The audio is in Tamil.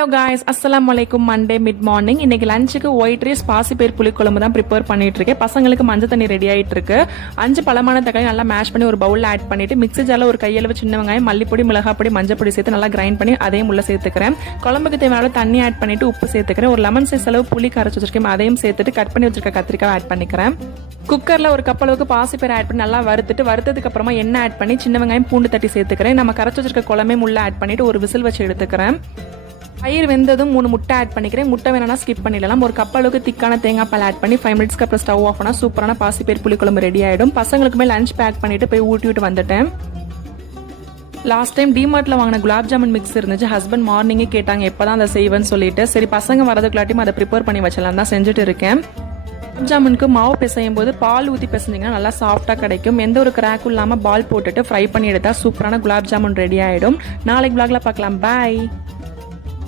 ஹலோ காய்ஸ், அஸ்ஸலாமு அலைக்கும். Monday mid morning. இன்னைக்கு லஞ்சுக்கு ஒயிட் ரைஸ் பாசிப்பயிர் புளிக்குழம்பு தான் ப்ரிப்பேர் பண்ணிட்டு இருக்கேன். பசங்களுக்கு மஞ்சள் தண்ணி ரெடி ஆயிட்டு இருக்கு. 5 பழமான தக்காளி நல்லா மேஷ் பண்ணி ஒரு பவுல்ல ஆட் பண்ணிட்டு மிக்ஸி ஜார்ல ஒரு கையளவு சின்ன வெங்காயம், மல்லிப்பொடி, மிளகாப்பொடி, மஞ்சள் பொடி சேர்த்து நல்லா கிரைண்ட் பண்ணி அதையும் உள்ள சேர்த்துக்கிறேன். குழம்புக்கு தேவையான தண்ணி ஆட் பண்ணிட்டு உப்பு சேர்த்துக்கிறேன். ஒரு லெமன் சைஸ் அளவு புளி கரைச்சி வச்சிருக்கேன், அதையும் சேர்த்துட்டு கட் பண்ணி வச்சிருக்க கத்திரிக்காய் ஆட் பண்ணிக்கிறேன். குக்கர்ல ஒரு கப் அளவுக்கு பாசிப்பயிர் ஆட் பண்ணி நல்லா வறுத்ததுக்கு அப்புறமா எண்ணெய் ஆட் பண்ணி சின்ன வெங்காயம் பூண்டு தட்டி சேர்த்துக்கிறேன். நம்ம கரைச்சி வச்சிருக்க குழம்பையும் உள்ள ஆட் பண்ணிட்டு ஒரு விசில் வச்சு எடுத்துக்கிறேன். பயிர் வெந்ததும் 3 முட்டை ஆட் பண்ணிக்கிறேன். முட்டை வேணா ஸ்கிப் பண்ணிடலாம். ஒரு கப் அளவுக்கு திக்கான தேங்காய் பால் ஆட் பண்ணி 5 மினிட்ஸ்க்கு அப்புறம் ஸ்டவ் ஆஃப் பண்ணா சூப்பரான பாசிப்பயிர் புளிக்குழம்பு ரெடி ஆயிடும். பசங்களுக்குமே லஞ்ச் பேக் பண்ணிட்டு போய் ஊட்டிவிட்டு வந்துட்டேன். லாஸ்ட் டைம் டிமார்ட்ல வாங்கின குலாப் ஜாமுன் மிக்ஸ் இருந்துச்சு. ஹஸ்பண்ட் மார்னிங்கே கேட்டாங்க எப்பதான் அதை செய்வேன்னு சொல்லிட்டு, சரி பசங்க வரதுக்குள்ளாட்டியும் அதை ப்ரிப்பேர் பண்ணி வச்சலாம் தான் செஞ்சுட்டு இருக்கேன். குலாப் ஜாமுனுக்கு மாவு பிசையும் போது பால் ஊற்றி பிசைஞ்சிங்கன்னா நல்லா சாஃப்டாக கிடைக்கும். எந்த ஒரு கிராக்கும் இல்லாமல் பால் போட்டுட்டு ஃப்ரை பண்ணி எடுத்தா சூப்பரான குலாப் ஜாமுன் ரெடி ஆகிடும். நாளைக்கு vlogல பார்க்கலாம். பாய்.